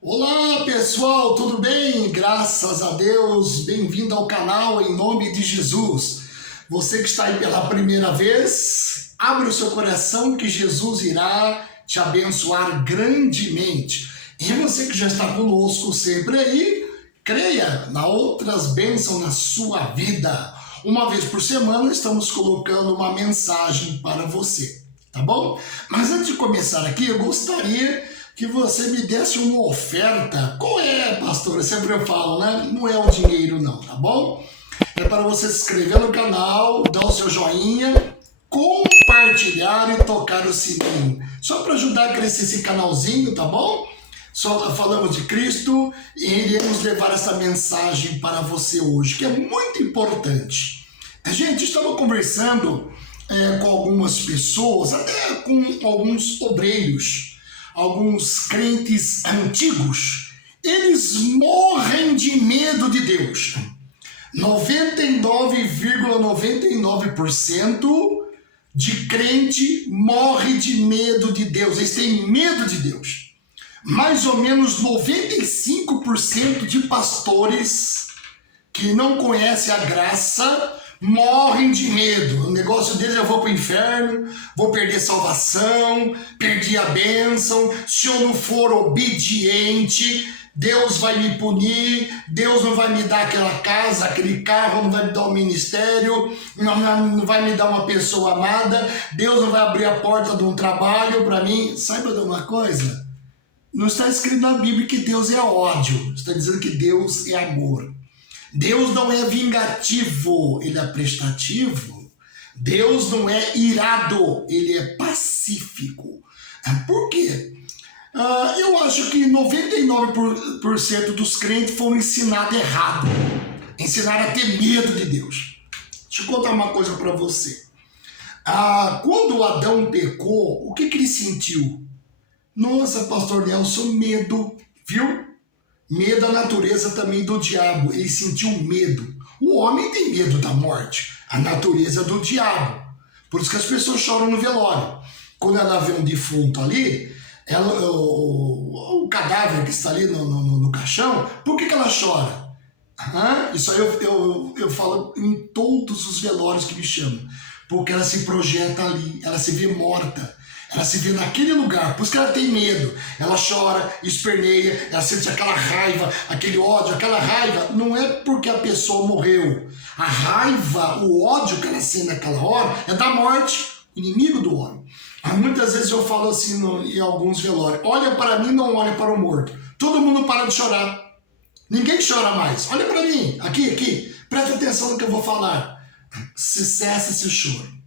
Olá pessoal, tudo bem? Graças a Deus, bem-vindo ao canal em nome de Jesus. Você que está aí pela primeira vez, abre o seu coração que Jesus irá te abençoar grandemente. E você que já está conosco sempre aí, creia na outras bênçãos na sua vida. Uma vez por semana estamos colocando uma mensagem para você, tá bom? Mas antes de começar aqui, eu gostaria que você me desse uma oferta. Qual é, pastor? Sempre eu falo, né? Não é o dinheiro não, tá bom? É para você se inscrever no canal, dar o seu joinha, compartilhar e tocar o sininho. Só para ajudar a crescer esse canalzinho, tá bom? Só falamos de Cristo e iremos levar essa mensagem para você hoje, que é muito importante. A gente estava conversando com algumas pessoas, até com alguns obreiros, alguns crentes antigos, eles morrem de medo de Deus. 99,99% de crente morre de medo de Deus. Eles têm medo de Deus. Mais ou menos 95% de pastores que não conhecem a graça morrem de medo. O negócio deles é: eu vou para o inferno, vou perder salvação, perdi a bênção, se eu não for obediente, Deus vai me punir, Deus não vai me dar aquela casa, aquele carro, não vai me dar um ministério, não vai me dar uma pessoa amada, Deus não vai abrir a porta de um trabalho para mim. Saiba de uma coisa, não está escrito na Bíblia que Deus é ódio, está dizendo que Deus é amor. Deus não é vingativo, ele é prestativo. Deus não é irado, ele é pacífico. Por quê? Eu acho que 99% dos crentes foram ensinados errado. Ensinaram a ter medo de Deus. Deixa eu contar uma coisa para você. Quando Adão pecou, o que ele sentiu? Nossa, pastor Nelson, medo, viu? Medo da natureza também do diabo. Ele sentiu medo. O homem tem medo da morte. A natureza do diabo. Por isso que as pessoas choram no velório. Quando ela vê um defunto ali, o cadáver que está ali no caixão, por que ela chora? Isso aí eu falo em todos os velórios que me chamam. Porque ela se projeta ali, ela se vê morta. Ela se vê naquele lugar, por isso que ela tem medo. Ela chora, esperneia, ela sente aquela raiva, aquele ódio. Aquela raiva não é porque a pessoa morreu. A raiva, o ódio que ela sente naquela hora é da morte, inimigo do homem. Muitas vezes eu falo assim em alguns velórios: olha para mim, não olha para o morto. Todo mundo para de chorar. Ninguém chora mais. Olha para mim, aqui, presta atenção no que eu vou falar. Se cessa esse choro.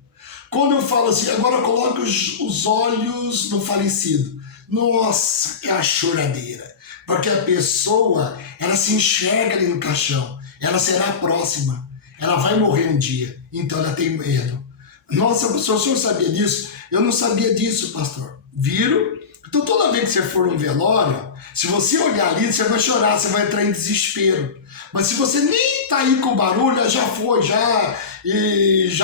Quando eu falo assim, agora coloque os olhos no falecido. Nossa, é a choradeira. Porque a pessoa, ela se enxerga ali no caixão. Ela será a próxima. Ela vai morrer um dia. Então ela tem medo. Nossa, pastor, o senhor sabia disso? Eu não sabia disso, pastor. Viram? Então toda vez que você for num velório, se você olhar ali, você vai chorar, você vai entrar em desespero. Mas se você nem tá aí com barulho, já foi, já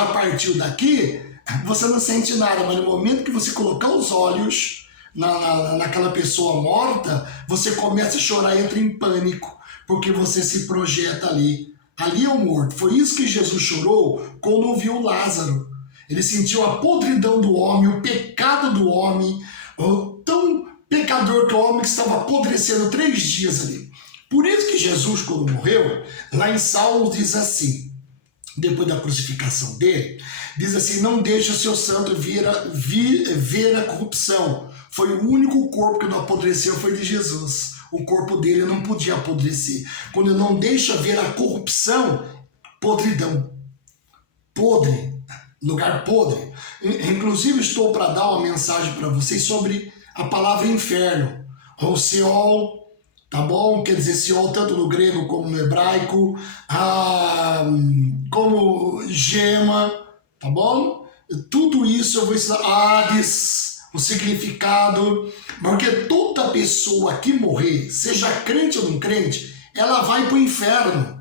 partiu daqui, você não sente nada. Mas no momento que você colocar os olhos naquela pessoa morta, você começa a chorar, entra em pânico, porque você se projeta ali. Ali é o morto. Foi isso que Jesus chorou quando viu Lázaro. Ele sentiu a podridão do homem, o pecado do homem, o tão pecador que o homem que estava apodrecendo 3 dias ali. Por isso que Jesus, quando morreu, lá em Salmos diz assim, depois da crucificação dele, diz assim: não deixe o seu santo ver a corrupção. Foi o único corpo que não apodreceu, foi de Jesus. O corpo dele não podia apodrecer. Quando não deixa ver a corrupção, podridão. Podre, lugar podre. Inclusive estou para dar uma mensagem para vocês sobre a palavra inferno, ou Seol. Tá bom? Quer dizer, Seol tanto no grego como no hebraico, como gema, tá bom? Tudo isso eu vou ensinar. Hades, o significado, porque toda pessoa que morrer, seja crente ou não crente, ela vai pro inferno.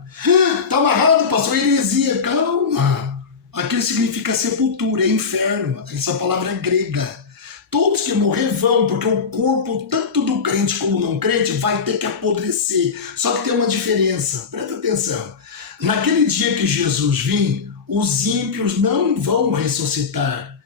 Tá amarrado, pastor, heresia. Calma. Aquilo significa sepultura, é inferno. Essa palavra é grega. Todos que morrer vão, porque o corpo, tanto do crente como não crente, vai ter que apodrecer. Só que tem uma diferença, presta atenção. Naquele dia que Jesus vir, os ímpios não vão ressuscitar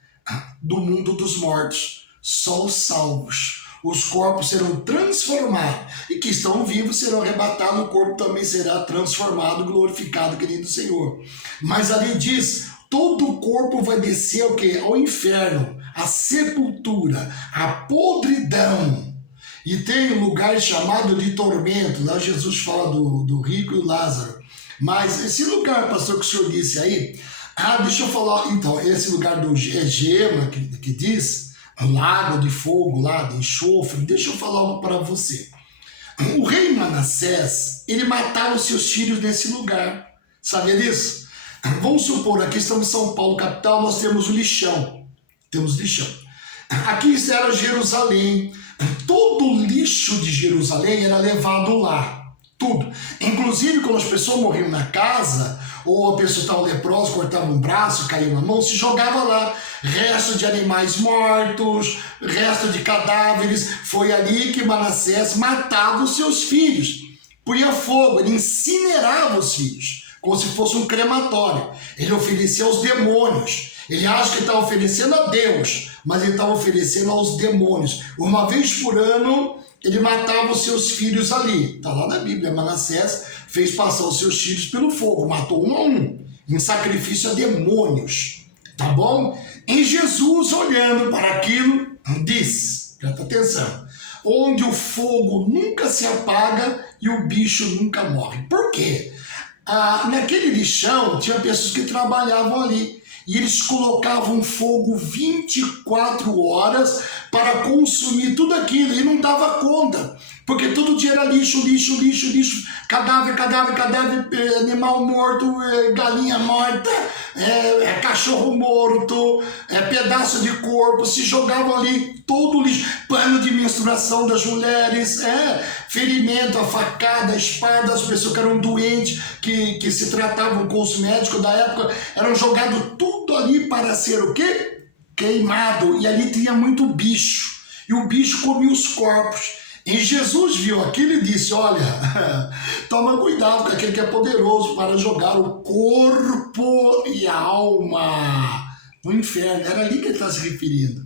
do mundo dos mortos, só os salvos. Os corpos serão transformados, e que estão vivos serão arrebatados, o corpo também será transformado, glorificado, querido Senhor. Mas ali diz, todo o corpo vai descer ao quê? Ao inferno, à sepultura, à podridão. E tem um lugar chamado de tormento, lá Jesus fala do rico e o Lázaro. Mas esse lugar, pastor, que o senhor disse aí, deixa eu falar, então, esse lugar do Gema, que diz, lago de fogo, lá de enxofre, deixa eu falar uma para você. O rei Manassés, ele matava os seus filhos nesse lugar, sabia disso? Vamos supor, aqui estamos em São Paulo, capital, nós temos o lixão, aqui era Jerusalém, todo o lixo de Jerusalém era levado lá, tudo, inclusive quando as pessoas morriam na casa, ou a pessoa estava leprosa, cortava um braço, caiu na mão, se jogava lá, resto de animais mortos, resto de cadáveres. Foi ali que Manassés matava os seus filhos, punha fogo, ele incinerava os filhos, como se fosse um crematório. Ele oferecia aos demônios, ele acha que está oferecendo a Deus, mas ele está oferecendo aos demônios. Uma vez por ano, ele matava os seus filhos ali, está lá na Bíblia. Manassés fez passar os seus filhos pelo fogo, matou um a um, em sacrifício a demônios, tá bom? Em Jesus, olhando para aquilo, diz, presta atenção, onde o fogo nunca se apaga e o bicho nunca morre. Por quê? Naquele lixão, tinha pessoas que trabalhavam ali, e eles colocavam fogo 24 horas para consumir tudo aquilo, e não dava conta, porque todo dia era lixo, cadáver, animal morto, galinha morta, cachorro morto, pedaço de corpo, se jogavam ali, todo lixo, pano de menstruação das mulheres, ferimento, a facada, a espada, as pessoas que eram doentes, que se tratavam com os médicos da época, eram jogados tudo ali para ser o quê? Queimado, e ali tinha muito bicho, e o bicho comia os corpos. E Jesus viu aquilo e disse, olha, toma cuidado com aquele que é poderoso para jogar o corpo e a alma no inferno. Era ali que ele está se referindo.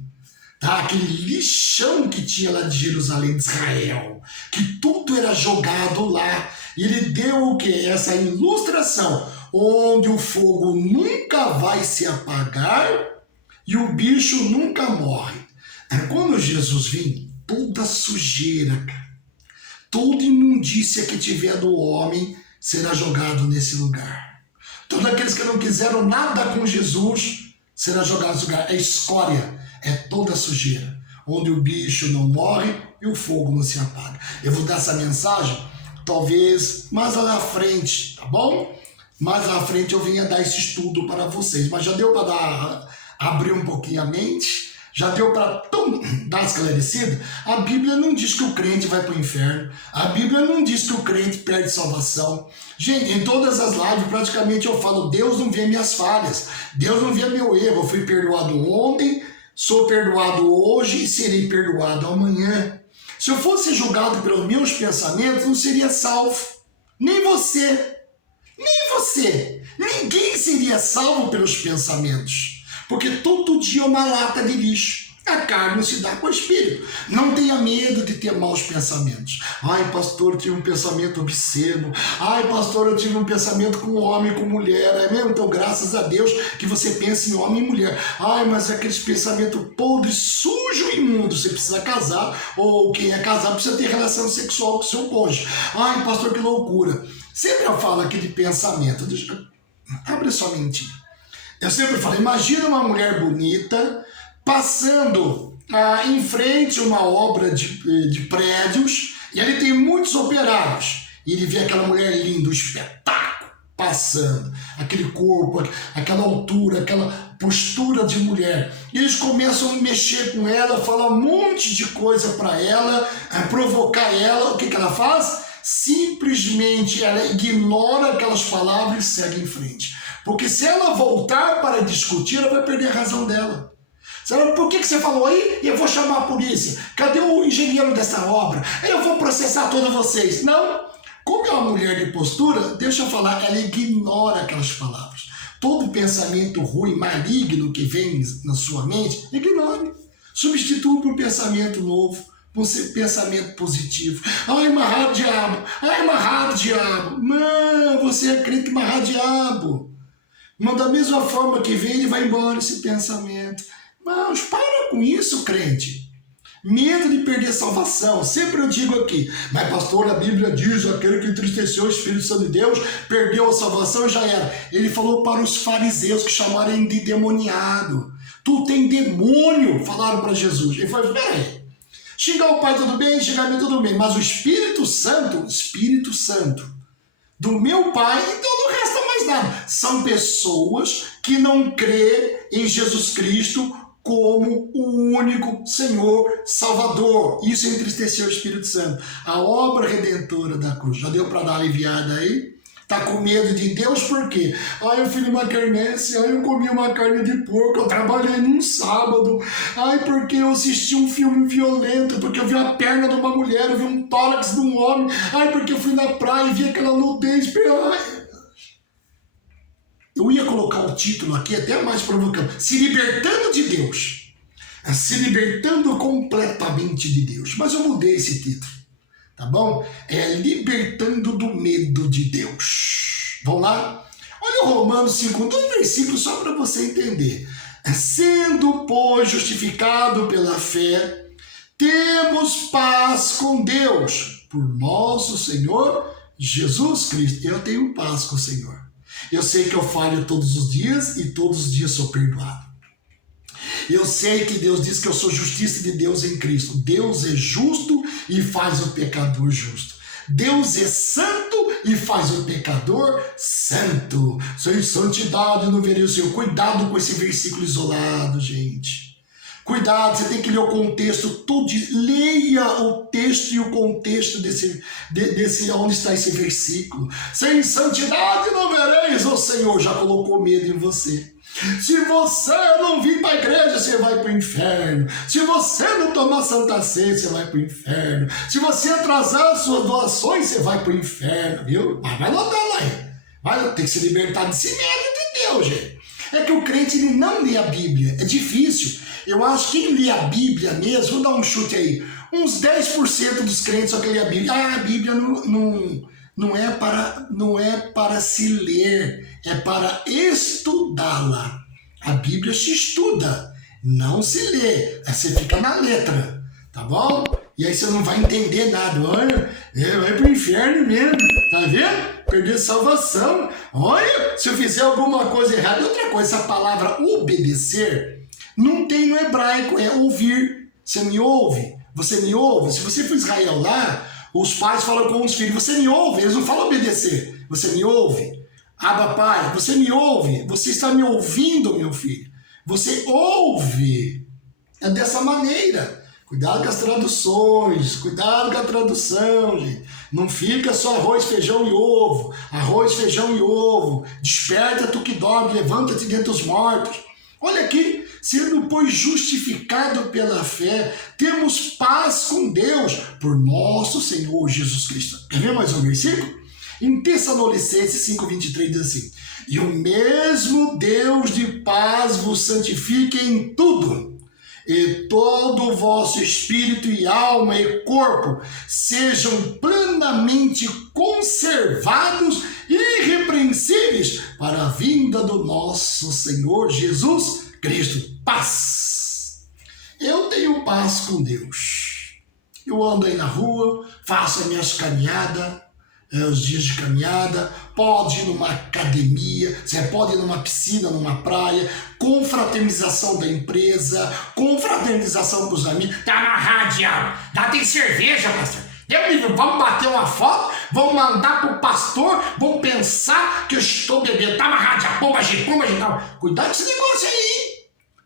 Aquele lixão que tinha lá de Jerusalém, de Israel, que tudo era jogado lá. E ele deu o quê? Essa ilustração, onde o fogo nunca vai se apagar e o bicho nunca morre. Quando Jesus vir, toda sujeira, toda imundícia que tiver do homem será jogado nesse lugar. Todos aqueles que não quiseram nada com Jesus será jogado nesse lugar. É escória, é toda sujeira, onde o bicho não morre e o fogo não se apaga. Eu vou dar essa mensagem, talvez mais lá na frente, tá bom? Mais lá na frente eu venha dar esse estudo para vocês, mas já deu para abrir um pouquinho a mente? Já deu para dar esclarecido? A Bíblia não diz que o crente vai para o inferno. A Bíblia não diz que o crente perde salvação. Gente, em todas as lives praticamente eu falo, Deus não vê minhas falhas. Deus não vê meu erro. Eu fui perdoado ontem, sou perdoado hoje e serei perdoado amanhã. Se eu fosse julgado pelos meus pensamentos, não seria salvo. Nem você. Nem você. Ninguém seria salvo pelos pensamentos. Porque todo dia é uma lata de lixo. A carne se dá com o espírito. Não tenha medo de ter maus pensamentos. Ai, pastor, eu tive um pensamento obsceno. Ai, pastor, eu tive um pensamento com homem e com mulher. É mesmo? Então, graças a Deus que você pensa em homem e mulher. Ai, mas é aqueles pensamentos podres, sujo e imundo. Você precisa casar, ou quem é casado precisa ter relação sexual com o seu cônjuge. Ai, pastor, que loucura. Sempre eu falo aqui de pensamento. Abre sua mente. Eu sempre falo, imagina uma mulher bonita passando em frente a uma obra de prédios e ali tem muitos operários. E ele vê aquela mulher linda, um espetáculo, passando. Aquele corpo, aquela altura, aquela postura de mulher. E eles começam a mexer com ela, falar um monte de coisa para ela, provocar ela. O que ela faz? Simplesmente ela ignora aquelas palavras e segue em frente. Porque se ela voltar para discutir, ela vai perder a razão dela. Por que você falou aí? Eu vou chamar a polícia. Cadê o engenheiro dessa obra? Eu vou processar todos vocês. Não. Como é uma mulher de postura, deixa eu falar, ela ignora aquelas palavras. Todo pensamento ruim, maligno que vem na sua mente, ignore. Substitua por um pensamento novo, por um pensamento positivo. Ai, amarrado diabo. Ai, amarrado diabo. Não, você é crente amarrado diabo. Mas da mesma forma que vem, ele vai embora esse pensamento. Mas para com isso, crente. Medo de perder salvação. Sempre eu digo aqui, mas pastor, a Bíblia diz, aquele que entristeceu o Espírito Santo de Deus, perdeu a salvação e já era. Ele falou para os fariseus que chamaram de demoniado. Tu tem demônio, falaram para Jesus. Ele falou, peraí, xingar o Pai tudo bem, xingar mim tudo bem, mas o Espírito Santo, do meu Pai, então não resta mais nada. São pessoas que não crê em Jesus Cristo como o único Senhor Salvador. Isso entristeceu o Espírito Santo. A obra redentora da cruz. Já deu para dar uma aliviada aí? Tá com medo de Deus por quê? Eu fui numa quermesse, eu comi uma carne de porco, eu trabalhei num sábado, porque eu assisti um filme violento, porque eu vi a perna de uma mulher, eu vi um tórax de um homem, porque eu fui na praia e vi aquela nudez. Eu ia colocar o título aqui até mais provocando, se libertando de Deus, se libertando completamente de Deus, mas eu mudei esse título, tá bom? É libertando do medo de Deus. Vamos lá? Olha o Romanos 5, 2 versículos só para você entender. Sendo, pois, justificado pela fé, temos paz com Deus, por nosso Senhor Jesus Cristo. Eu tenho paz com o Senhor. Eu sei que eu falho todos os dias e todos os dias sou perdoado. Eu sei que Deus diz que eu sou justiça de Deus em Cristo. Deus é justo e faz o pecador justo. Deus é santo e faz o pecador santo. Sem santidade não veria o Senhor. Cuidado com esse versículo isolado, gente. Cuidado, você tem que ler o contexto todo. Leia o texto e o contexto desse onde está esse versículo. Sem santidade não vereis o Senhor. Já colocou medo em você. Se você não vir para a igreja, você vai para o inferno. Se você não tomar Santa Ceia, você vai para o inferno. Se você atrasar as suas doações, você vai para o inferno, viu? Mas vai lotar lá. Vai ter que se libertar desse medo de Deus, gente. É que o crente ele não lê a Bíblia. É difícil. Eu acho que quem lê a Bíblia mesmo, vou dar um chute aí, uns 10% dos crentes só que lê a Bíblia. A Bíblia não é para se ler, é para estudá-la. A Bíblia se estuda, não se lê. Aí você fica na letra, tá bom? E aí você não vai entender nada. Olha, vai pro inferno mesmo, tá vendo? Perder salvação. Olha, se eu fizer alguma coisa errada. Outra coisa, essa palavra obedecer não tem no hebraico, é ouvir. Você me ouve? Você me ouve? Se você for Israel lá, os pais falam com os filhos, você me ouve? Eles não falam obedecer. Você me ouve? Abba, pai, você me ouve? Você está me ouvindo, meu filho? Você ouve? É dessa maneira. Cuidado com as traduções, cuidado com a tradução, gente. Não fica só arroz, feijão e ovo. Arroz, feijão e ovo. Desperta tu que dorme, levanta-te dentre os mortos. Olha aqui, sendo pois justificado pela fé, temos paz com Deus por nosso Senhor Jesus Cristo. Quer ver mais um versículo? Em Tessalonicenses 5,23 diz assim: e o mesmo Deus de paz vos santifique em tudo, e todo o vosso espírito e alma e corpo sejam plenamente conservados e irrepreensíveis para a vinda do nosso Senhor Jesus Cristo. Paz. Eu tenho paz com Deus. Eu ando aí na rua, faço as minhas caminhadas, os dias de caminhada, pode ir numa academia, você pode ir numa piscina, numa praia, confraternização da empresa, confraternização com os amigos. Tá amarrado, diabo. Lá tem cerveja, pastor. Vamos bater uma foto, vamos mandar pro pastor, vamos pensar que eu estou bebendo. Tá amarrado, diabo. Pomba, gente. Cuidado com esse negócio aí.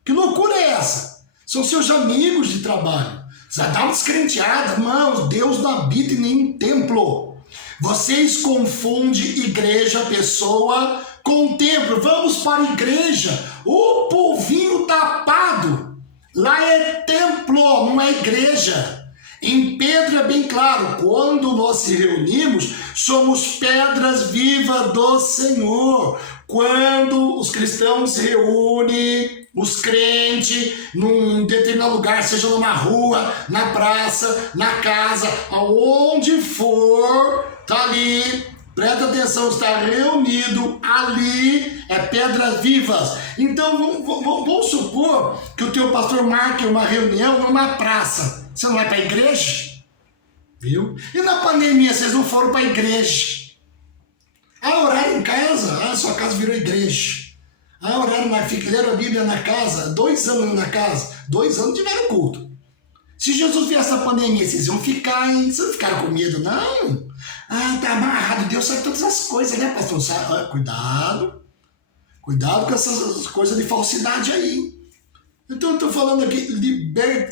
Que loucura é essa? São seus amigos de trabalho. Você dá uma descrenteada. Irmão, Deus não habita em nenhum templo. Vocês confundem igreja, pessoa, com templo. Vamos para a igreja. O povinho tapado. Lá é templo, não é igreja. Em Pedro é bem claro, quando nós se reunimos, somos pedras vivas do Senhor. Quando os cristãos se reúnem, os crentes, num determinado lugar, seja numa rua, na praça, na casa, aonde for, tá ali, presta atenção, está reunido, ali é pedras vivas. Então vamos supor que o teu pastor marque uma reunião numa praça. Você não vai para a igreja? Viu? E na pandemia vocês não foram para a igreja? Oraram em casa? Sua casa virou igreja. Oraram leram a Bíblia na casa, 2 anos na casa, 2 anos tiveram culto. Se Jesus viesse a pandemia, vocês iam ficar, hein? Vocês não ficaram com medo, não? Tá amarrado, Deus sabe todas as coisas, né, pastor? Cuidado com essas coisas de falsidade aí. Então eu estou falando aqui,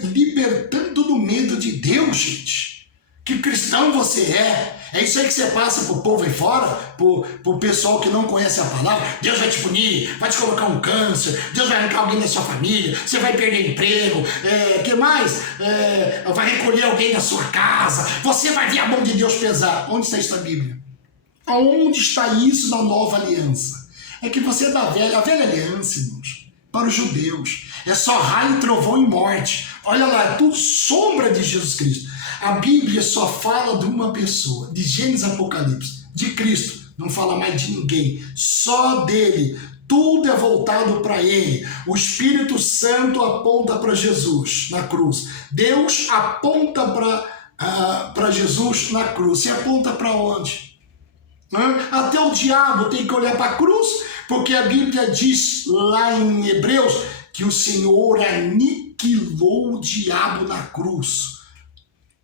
libertando do medo de Deus, gente. Que cristão você é. É isso aí que você passa pro povo aí fora, pro pessoal que não conhece a palavra. Deus vai te punir, vai te colocar um câncer, Deus vai arrancar alguém da sua família, você vai perder emprego, que mais? Vai recolher alguém da sua casa, você vai ver a mão de Deus pesar. Onde está isso na Bíblia? Aonde está isso na nova aliança? É que você é da velha aliança, irmãos, para os judeus. É só raio, trovão e morte. Olha lá, é tudo sombra de Jesus Cristo. A Bíblia só fala de uma pessoa, de Gênesis a Apocalipse, de Cristo. Não fala mais de ninguém, só dele. Tudo é voltado para ele. O Espírito Santo aponta para Jesus na cruz. Deus aponta para Jesus na cruz. Você aponta para onde? Até o diabo tem que olhar para a cruz, porque a Bíblia diz lá em Hebreus que o Senhor aniquilou o diabo na cruz.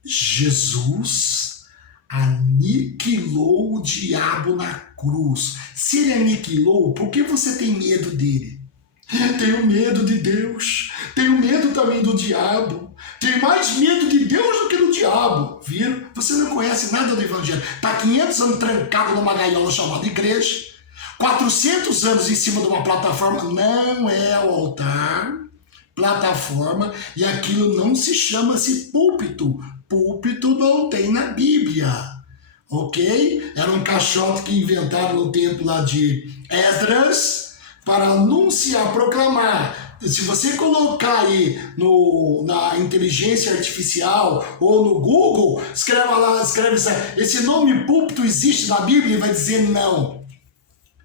Jesus aniquilou o diabo na cruz. Se ele aniquilou, por que você tem medo dele? Tenho medo de Deus, tenho medo também do diabo, tenho mais medo de Deus do que do diabo. Viram? Você não conhece nada do Evangelho. Está 500 anos trancado numa gaiola chamada igreja, 400 anos em cima de uma plataforma. Não é o altar, plataforma, e aquilo não se chama-se púlpito. Púlpito não tem na Bíblia, ok? Era um caixote que inventaram no tempo lá de Esdras para anunciar, proclamar. Se você colocar aí na inteligência artificial ou no Google, escreve esse nome púlpito existe na Bíblia, e vai dizer não.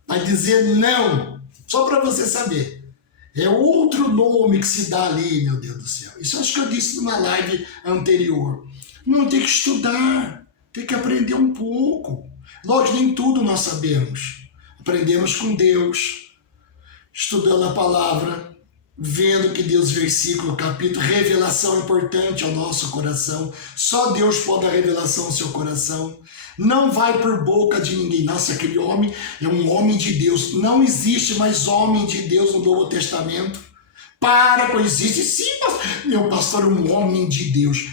Vai dizer não, só para você saber. É outro nome que se dá ali, meu Deus do céu. Isso eu acho que eu disse numa live anterior. Não, tem que estudar, tem que aprender um pouco. Lógico, nem tudo nós sabemos. Aprendemos com Deus, estudando a palavra, vendo que Deus, versículo, capítulo, revelação importante ao nosso coração. Só Deus pode dar revelação ao seu coração. Não vai por boca de ninguém. Nossa, aquele homem é um homem de Deus. Não existe mais homem de Deus no Novo Testamento. Existe sim, meu pastor, um homem de Deus.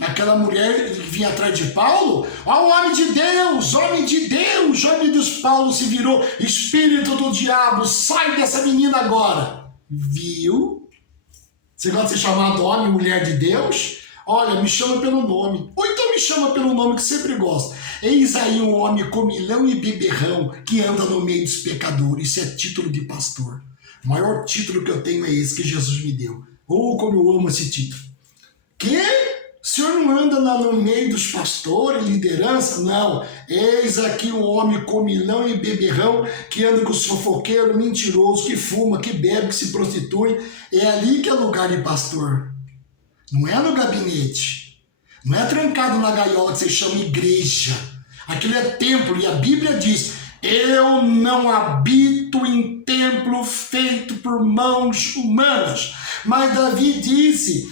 Aquela mulher que vinha atrás de Paulo, o homem de Deus, homem de Deus, homem de Deus. Paulo se virou, espírito do diabo, sai dessa menina agora. Viu? Você gosta de ser chamado homem, mulher de Deus? Olha, me chama pelo nome. Ou então me chama pelo nome que sempre gosta. Eis aí um homem comilão e beberrão que anda no meio dos pecadores. Isso é título de pastor. O maior título que eu tenho é esse que Jesus me deu. Como eu amo esse título. Que? O senhor não anda lá no meio dos pastores, liderança? Não. Eis aqui um homem comilão e beberrão que anda com fofoqueiro, mentiroso, que fuma, que bebe, que se prostitui. É ali que é lugar de pastor. Não é no gabinete. Não é trancado na gaiola que você chama igreja. Aquilo é templo. E a Bíblia diz: eu não habito em templo feito por mãos humanas. Mas Davi disse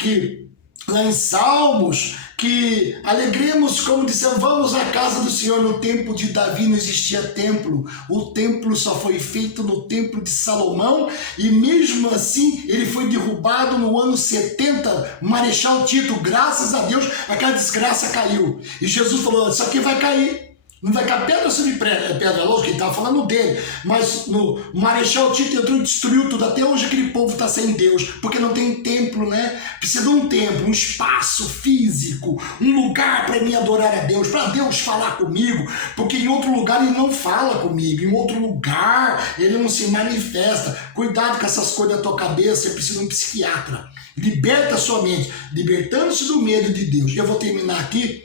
que lá em Salmos, que alegremos, como dissemos, vamos à casa do Senhor. No tempo de Davi não existia templo. O templo só foi feito no tempo de Salomão, e mesmo assim ele foi derrubado no ano 70, Marechal Tito. Graças a Deus aquela desgraça caiu. E Jesus falou: isso aqui vai cair. Não vai cair pedra sobre pedra, lógico que ele estava falando dele. Mas no Marechal Tito entrou e destruiu tudo. Até hoje aquele povo está sem Deus, porque não tem templo, né? Precisa de um templo, um espaço físico, um lugar para mim adorar a Deus, para Deus falar comigo, porque em outro lugar ele não fala comigo, em outro lugar ele não se manifesta. Cuidado com essas coisas da tua cabeça, você precisa de um psiquiatra. Liberta a sua mente, libertando-se do medo de Deus. Eu vou terminar aqui.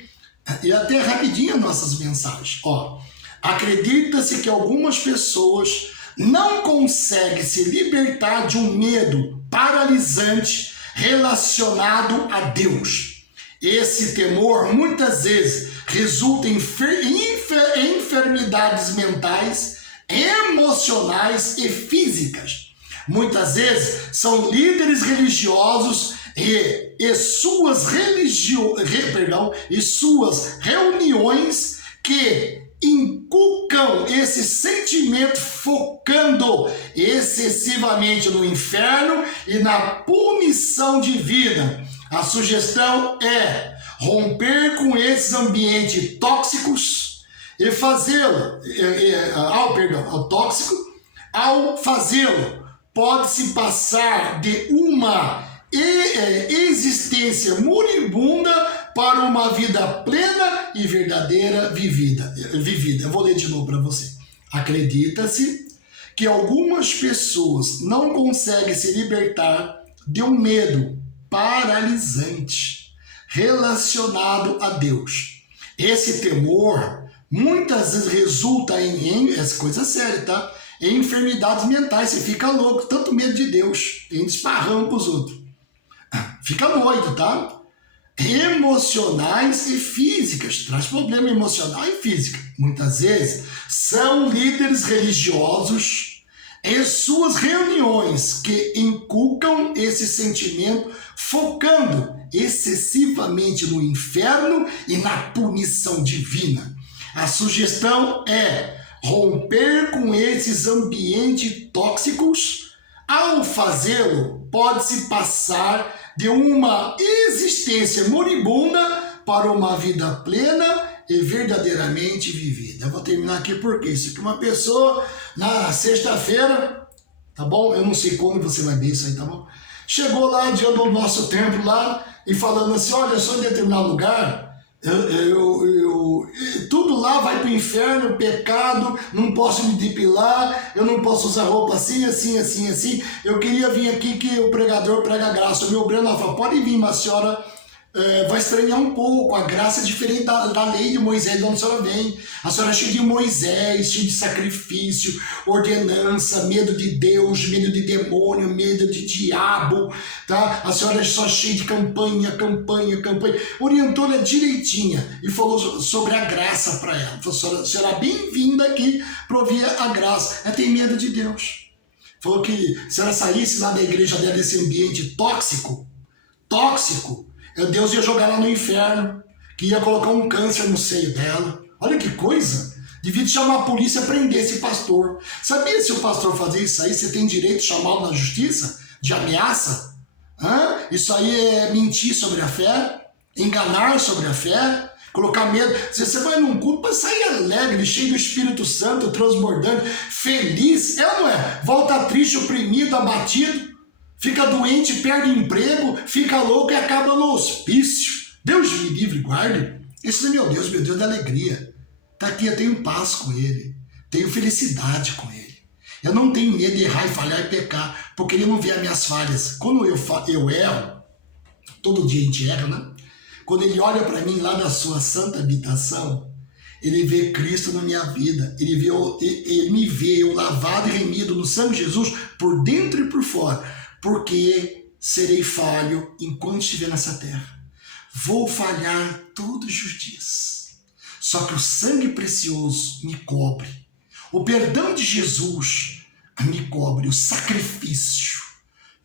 E até rapidinho as nossas mensagens. Ó, acredita-se que algumas pessoas não conseguem se libertar de um medo paralisante relacionado a Deus. Esse temor muitas vezes resulta em enfermidades mentais, emocionais e físicas. Muitas vezes são líderes religiosos e suas reuniões que inculcam esse sentimento, focando excessivamente no inferno e na punição divina. A sugestão é romper com esses ambientes tóxicos e fazê-lo, tóxico, ao fazê-lo, pode-se passar de uma existência moribunda para uma vida plena e verdadeira vivida. Eu vou ler de novo para você. Acredita-se que algumas pessoas não conseguem se libertar de um medo paralisante relacionado a Deus. Esse temor muitas vezes resulta em essa coisa séria, tá? Em enfermidades mentais. Você fica louco, tanto medo de Deus, tem esparrão para os outros. Fica doido, tá? Emocionais e físicas. Traz problema emocional e físico. Muitas vezes são líderes religiosos em suas reuniões que inculcam esse sentimento, focando excessivamente no inferno e na punição divina. A sugestão é romper com esses ambientes tóxicos. Ao fazê-lo, pode-se passar de uma existência moribunda para uma vida plena e verdadeiramente vivida. Eu vou terminar aqui porque isso aqui uma pessoa na sexta-feira, tá bom? Eu não sei quando você vai ver isso aí, tá bom? Chegou lá diante do nosso templo lá e falando assim, olha, eu sou em determinado lugar, tudo lá vai para o inferno, pecado, não posso me depilar, eu não posso usar roupa assim, eu queria vir aqui que o pregador prega graça. O meu Breno fala, pode vir, mas a senhora vai estranhar um pouco, a graça é diferente da lei de Moisés, de onde a senhora vem. A senhora é cheia de Moisés, cheia de sacrifício, ordenança, medo de Deus, medo de demônio, medo de diabo, tá? A senhora é só cheia de campanha. Orientou-lhe direitinha e falou sobre a graça para ela. Falou, senhora é bem-vinda aqui para ouvir a graça. Ela tem medo de Deus. Falou que se ela saísse lá da igreja dela desse ambiente tóxico, Deus ia jogar ela no inferno, que ia colocar um câncer no seio dela. Olha que coisa! Devia chamar a polícia e prender esse pastor. Sabia se o pastor fazer isso aí, você tem direito de chamá-lo na justiça? De ameaça? Isso aí é mentir sobre a fé? Enganar sobre a fé? Colocar medo? Você vai num culto para sair alegre, cheio do Espírito Santo, transbordante, feliz. É ou não é? Volta triste, oprimido, abatido. Fica doente, perde emprego, fica louco e acaba no hospício. Deus me livre, guarde. Esse é meu Deus da alegria. Tá aqui, eu tenho paz com Ele. Tenho felicidade com Ele. Eu não tenho medo de errar e falhar e pecar, porque Ele não vê as minhas falhas. Quando eu erro, todo dia a gente erra, né? Quando Ele olha para mim lá da sua santa habitação, Ele vê Cristo na minha vida. Ele me vê eu lavado e remido no sangue de Jesus, por dentro e por fora. Porque serei falho enquanto estiver nessa terra. Vou falhar todos os dias. Só que o sangue precioso me cobre. O perdão de Jesus me cobre. O sacrifício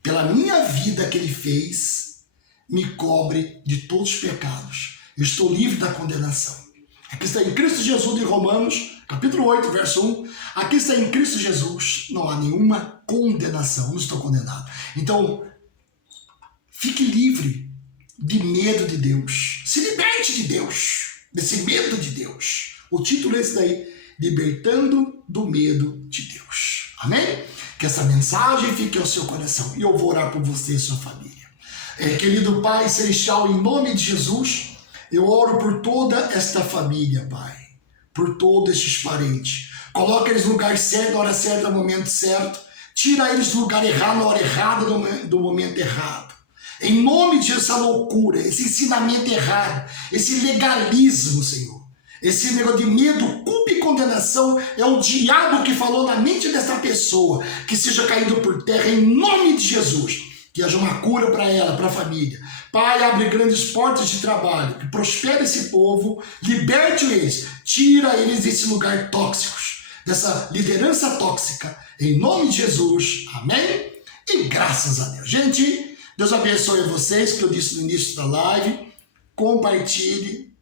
pela minha vida que Ele fez me cobre de todos os pecados. Eu estou livre da condenação. Aqui está em Cristo Jesus de Romanos, capítulo 8, verso 1. Aqui está em Cristo Jesus, não há nenhuma condenação, não estou condenado. Então, fique livre de medo de Deus. Se liberte de Deus. desse medo de Deus. O título é esse daí, Libertando do Medo de Deus. Amém? Que essa mensagem fique ao seu coração. E eu vou orar por você e sua família. Querido Pai Celestial, em nome de Jesus, eu oro por toda esta família, Pai. Por todos estes parentes. Coloca eles no lugar certo, na hora certa, no momento certo. Tira eles do lugar errado, na hora errada, do momento errado. Em nome de Jesus, essa loucura, esse ensinamento errado, esse legalismo, Senhor. Esse negócio de medo, culpa e condenação é o diabo que falou na mente dessa pessoa. Que seja caído por terra em nome de Jesus. Que haja uma cura para ela, para a família. Pai, abre grandes portas de trabalho, que prospere esse povo, liberte eles, tira eles desse lugar tóxico, dessa liderança tóxica, em nome de Jesus, amém? E graças a Deus. Gente, Deus abençoe vocês, que eu disse no início da live, compartilhe,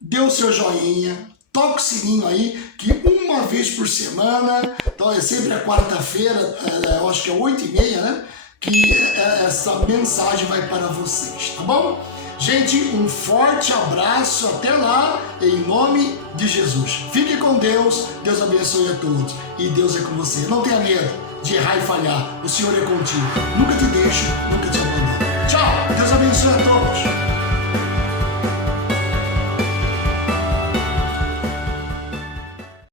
dê o seu joinha, toque o sininho aí, que uma vez por semana, então é sempre a quarta-feira, eu acho que é 8h30, né? Que essa mensagem vai para vocês, tá bom? Gente, um forte abraço, até lá, em nome de Jesus. Fique com Deus, Deus abençoe a todos, e Deus é com você. Não tenha medo de errar e falhar, o Senhor é contigo. Nunca te deixo, nunca te abandono. Tchau, Deus abençoe a todos.